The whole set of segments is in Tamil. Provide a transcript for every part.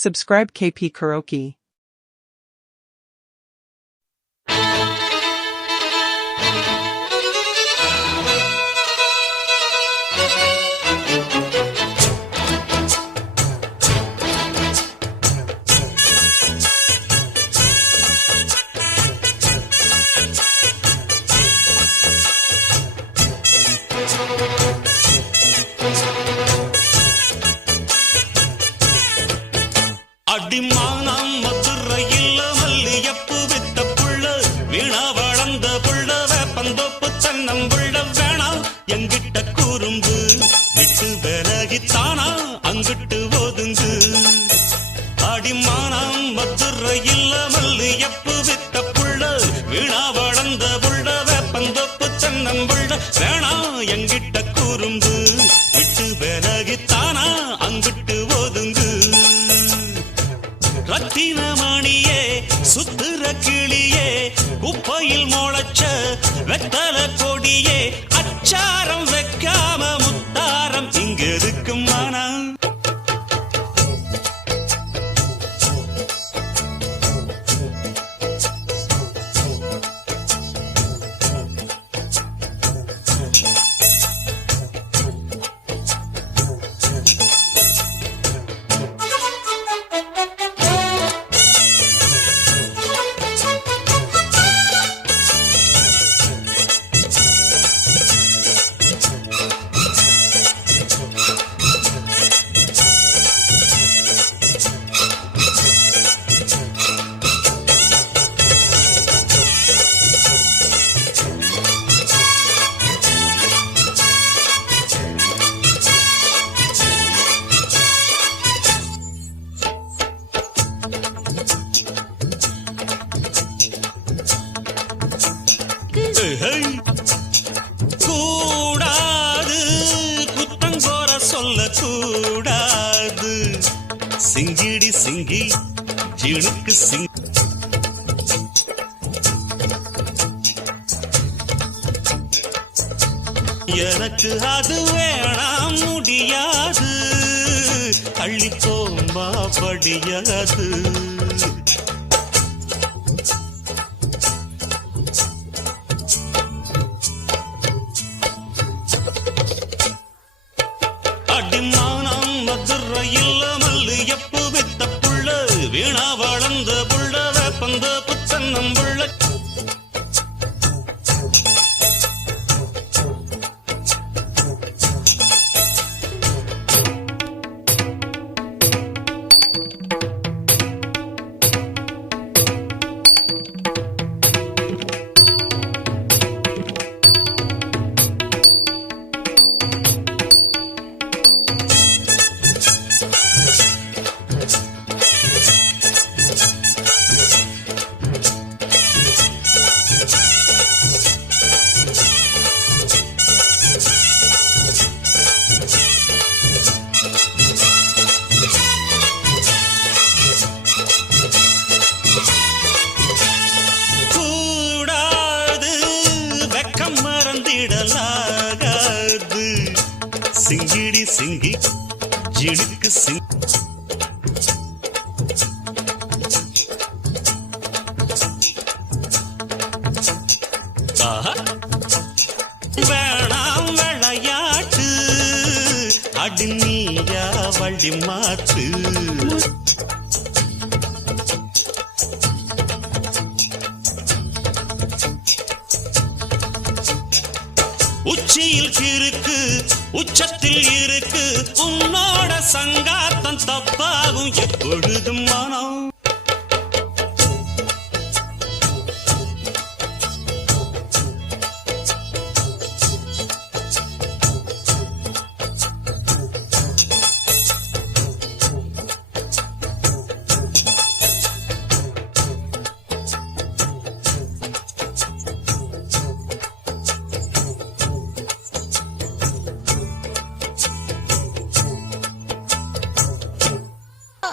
Subscribe KP Karaoke. அடிமானம் மதுரையில் மல்லியப்பு வித்த புள்ள வீணா வளர்ந்த புள்ள வேப்பந்தோப்பு தென்னம்புள்ள வேணா எங்கிட்ட கூறும்பு விட்டு விலகித்தானா அங்கிட்டு ஒதுங்கு. அடிமானம் மதுரையில் மல்லியப்பு வித்த புள்ள வீணா வளர்ந்த புள்ள வேப்பந்தோப்பு தென்னம்புள்ள வேணா எங்கிட்ட கூறும்பு விட்டு விலகித்தானா அங்கிட்டு ஒதுங்கு. ரத்தினமணியே சுத்துற கிளியே குப்பையில் முளைச்ச வெத்தல கொடியே அச்சாரம் வைக்காம முத்தாரம் இங்க இருக்கும் மனம். கூடாது குத்தங்கோர சொல்ல கூடாது சிங்கிடி சிங்கி ஜீனுக்கு சிங் எனக்கு அது வேணாம் முடியாது அள்ளி போம்பா படியாது. அடிமானம் மதுரையில் மல்லியப்பு வித்த புள்ள வீணா வளர்ந்த புள்ள வேப்பந்த புத்தன்னம் புள்ள. சிங்கிடி சிங்கி ஜினுக்கு சிங் வேணாம் விளையாட்டு அடி நீயா வழி மாத்து. உச்சியில் இருக்கு உச்சத்தில் இருக்கு உன்னோட சங்காத்தம் தப்பாகும் எப்பொழுதும் மனம்.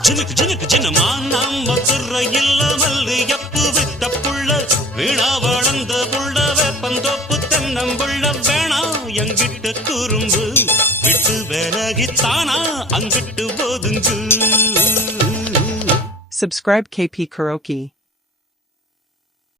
ஜினுக்கு ஜினுக்கு ஜினமானம் மதுரையில் மல்லியப்பு வித்த புள்ள வீணா வளர்ந்த புள்ள வேப்பந்தோப்பு தென்னம்புள்ள வேணா எங்கிட்ட குறும்பு விட்டு விலகித்தானா அங்கிட்டு போதுங்கு. Subscribe KP Karaoke.